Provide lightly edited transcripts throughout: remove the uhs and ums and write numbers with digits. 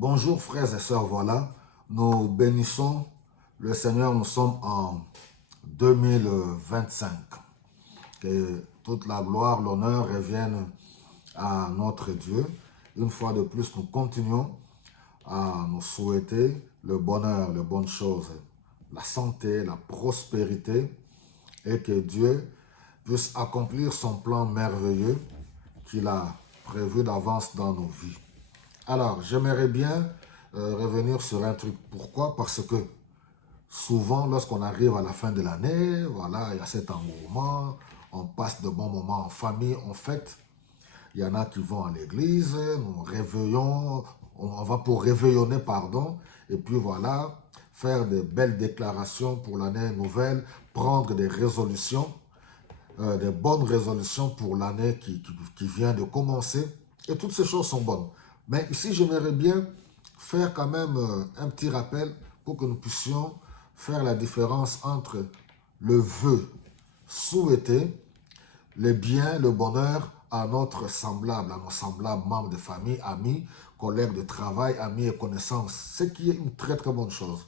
Bonjour frères et sœurs, voilà, nous bénissons le Seigneur, nous sommes en 2025. Que toute la gloire, l'honneur reviennent à notre Dieu. Une fois de plus, nous continuons à nous souhaiter le bonheur, les bonnes choses, la santé, la prospérité et que Dieu puisse accomplir son plan merveilleux qu'il a prévu d'avance dans nos vies. Alors, j'aimerais bien revenir sur un truc. Pourquoi? Parce que souvent, lorsqu'on arrive à la fin de l'année, voilà, il y a cet engouement, on passe de bons moments en famille, en fête. Il y en a qui vont à l'église, nous réveillons, on va pour réveillonner, pardon, et puis voilà, faire de belles déclarations pour l'année nouvelle, prendre des résolutions, des bonnes résolutions pour l'année qui vient de commencer. Et toutes ces choses sont bonnes. Mais ici, j'aimerais bien faire quand même un petit rappel pour que nous puissions faire la différence entre le vœu souhaité, le bien, le bonheur à notre semblable, à nos semblables, membres de famille, amis, collègues de travail, amis et connaissances, ce qui est une très très bonne chose.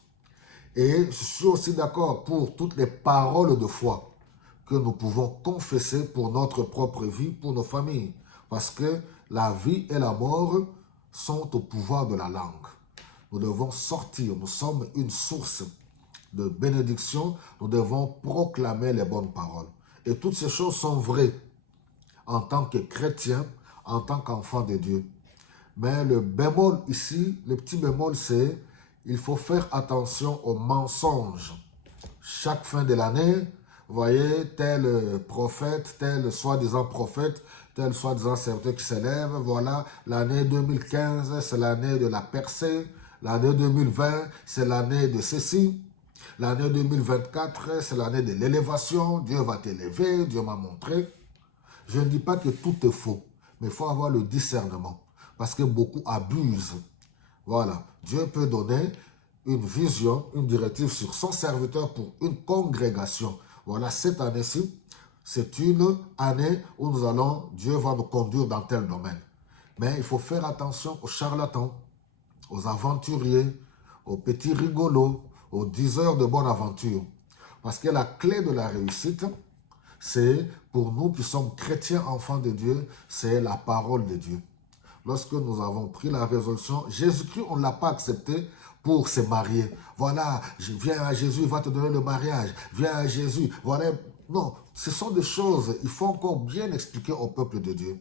Et je suis aussi d'accord pour toutes les paroles de foi que nous pouvons confesser pour notre propre vie, pour nos familles. Parce que la vie et la mort sont au pouvoir de la langue. Nous devons sortir, nous sommes une source de bénédiction, nous devons proclamer les bonnes paroles. Et toutes ces choses sont vraies en tant que chrétien, en tant qu'enfant de Dieu. Mais le bémol ici, le petit bémol, c'est il faut faire attention aux mensonges. Chaque fin de l'année, vous voyez, tel prophète, tel soi-disant prophète, tel soi-disant serviteur qui s'élève, voilà, l'année 2015, c'est l'année de la percée, l'année 2020, c'est l'année de ceci, l'année 2024, c'est l'année de l'élévation, Dieu va t'élever, Dieu m'a montré. Je ne dis pas que tout est faux, mais il faut avoir le discernement, parce que beaucoup abusent. Voilà, Dieu peut donner une vision, une directive sur son serviteur pour une congrégation. Voilà, cette année-ci, c'est une année où Dieu va nous conduire dans tel domaine. Mais il faut faire attention aux charlatans, aux aventuriers, aux petits rigolos, aux diseurs de bonne aventure. Parce que la clé de la réussite, c'est pour nous qui sommes chrétiens enfants de Dieu, c'est la parole de Dieu. Lorsque nous avons pris la résolution, Jésus-Christ, on ne l'a pas accepté pour se marier. Voilà, viens à Jésus, il va te donner le mariage. Viens à Jésus, voilà. Non, ce sont des choses, il faut encore bien expliquer au peuple de Dieu.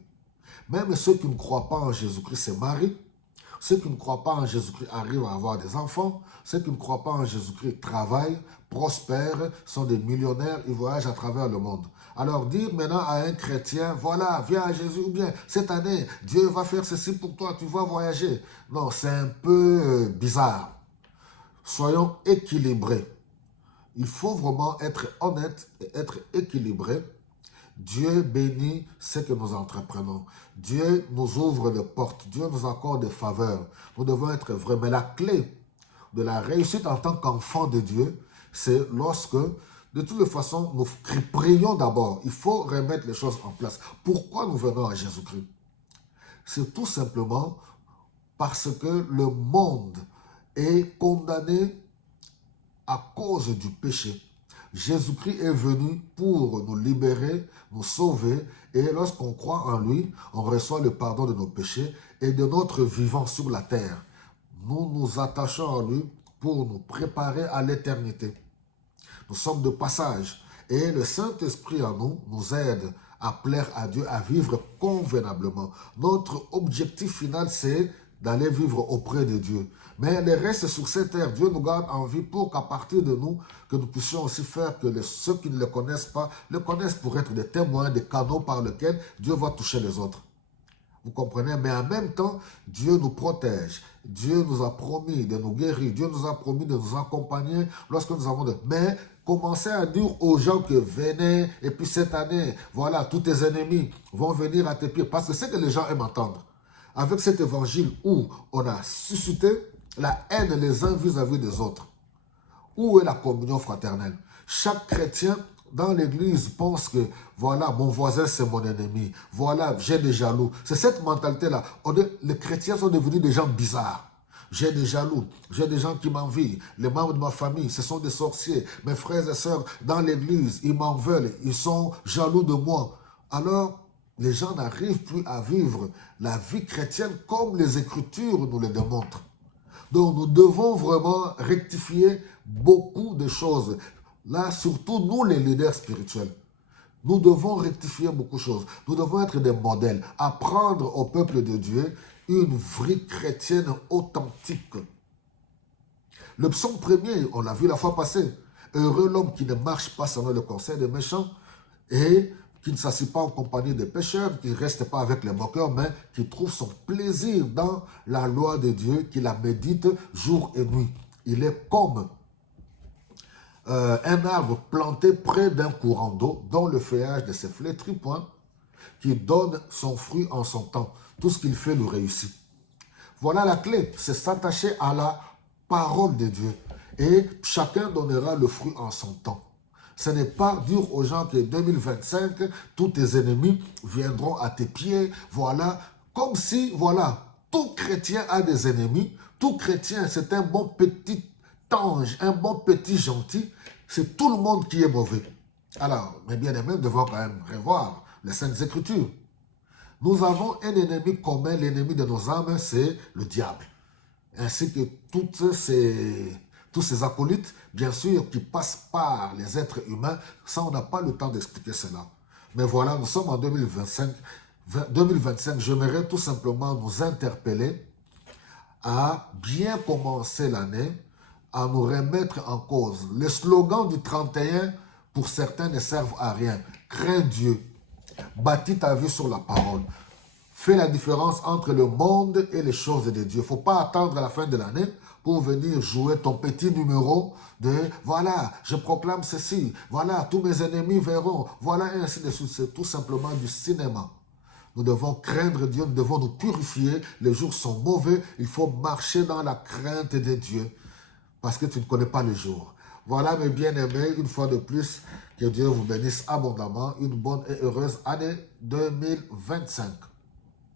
Même ceux qui ne croient pas en Jésus-Christ se marient. Ceux qui ne croient pas en Jésus-Christ arrivent à avoir des enfants. Ceux qui ne croient pas en Jésus-Christ travaillent, prospèrent, sont des millionnaires, ils voyagent à travers le monde. Alors dire maintenant à un chrétien, voilà, viens à Jésus, ou bien cette année, Dieu va faire ceci pour toi, tu vas voyager. Non, c'est un peu bizarre. Soyons équilibrés. Il faut vraiment être honnête et être équilibré. Dieu bénit ce que nous entreprenons. Dieu nous ouvre des portes. Dieu nous accorde des faveurs. Nous devons être vrais. Mais la clé de la réussite en tant qu'enfant de Dieu, c'est lorsque, de toute façon, nous prions d'abord. Il faut remettre les choses en place. Pourquoi nous venons à Jésus-Christ? C'est tout simplement parce que le monde est condamné à cause du péché. Jésus-Christ est venu pour nous libérer, nous sauver, et lorsqu'on croit en lui, on reçoit le pardon de nos péchés et de notre vivant sur la terre. Nous nous attachons à lui pour nous préparer à l'éternité. Nous sommes de passage et le Saint-Esprit en nous nous aide à plaire à Dieu, à vivre convenablement. Notre objectif final, c'est d'aller vivre auprès de Dieu. Mais le reste sur cette terre, Dieu nous garde en vie pour qu'à partir de nous, que nous puissions aussi faire que ceux qui ne le connaissent pas, le connaissent pour être des témoins, des canaux par lesquels Dieu va toucher les autres. Vous comprenez? Mais en même temps, Dieu nous protège. Dieu nous a promis de nous guérir. Dieu nous a promis de nous accompagner lorsque nous avons de... Mais commencez à dire aux gens que venez, et puis cette année, voilà, tous tes ennemis vont venir à tes pieds. Parce que c'est que les gens aiment entendre. Avec cet évangile où on a suscité la haine les uns vis-à-vis des autres. Où est la communion fraternelle? Chaque chrétien dans l'église pense que, voilà, mon voisin c'est mon ennemi. Voilà, j'ai des jaloux. C'est cette mentalité-là. Les chrétiens sont devenus des gens bizarres. j'ai des jaloux, j'ai des gens qui m'envient, les membres de ma famille, ce sont des sorciers, mes frères et sœurs dans l'église, ils m'en veulent, ils sont jaloux de moi. Alors, les gens n'arrivent plus à vivre la vie chrétienne comme les Écritures nous le démontrent. Donc, nous devons vraiment rectifier beaucoup de choses. Là, surtout nous, les leaders spirituels. Nous devons rectifier beaucoup de choses. Nous devons être des modèles, apprendre au peuple de Dieu une vie chrétienne authentique. Le psaume premier, on l'a vu la fois passée. Heureux l'homme qui ne marche pas selon le conseil des méchants et qui ne s'assied pas en compagnie des pécheurs, qui ne reste pas avec les moqueurs, mais qui trouve son plaisir dans la loi de Dieu, qui la médite jour et nuit. Il est comme un arbre planté près d'un courant d'eau, dont le feuillage ne se flétrit point, qui donne son fruit en son temps. Tout ce qu'il fait lui réussit. Voilà la clé, c'est s'attacher à la parole de Dieu. Et chacun donnera le fruit en son temps. Ce n'est pas dire aux gens que 2025, tous tes ennemis viendront à tes pieds. Voilà, comme si, voilà, tout chrétien a des ennemis. Tout chrétien, c'est un bon petit ange, un bon petit gentil. C'est tout le monde qui est mauvais. Alors, mes bien-aimés, nous devons quand même revoir les Saintes Écritures. Nous avons un ennemi commun, l'ennemi de nos âmes, c'est le diable. Ainsi que tous ces acolytes, bien sûr, qui passent par les êtres humains. Ça, on n'a pas le temps d'expliquer cela. Mais voilà, nous sommes en 2025. J'aimerais tout simplement nous interpeller à bien commencer l'année, à nous remettre en cause. Les slogans du 31, pour certains, ne servent à rien. Crains Dieu. Bâtis ta vie sur la parole. Fais la différence entre le monde et les choses de Dieu. Il ne faut pas attendre à la fin de l'année pour venir jouer ton petit numéro de « Voilà, je proclame ceci. Voilà, tous mes ennemis verront. Voilà, et ainsi de suite. » C'est tout simplement du cinéma. Nous devons craindre Dieu, nous devons nous purifier. Les jours sont mauvais. Il faut marcher dans la crainte de Dieu parce que tu ne connais pas le jour. Voilà, mes bien-aimés, une fois de plus, que Dieu vous bénisse abondamment. Une bonne et heureuse année 2025.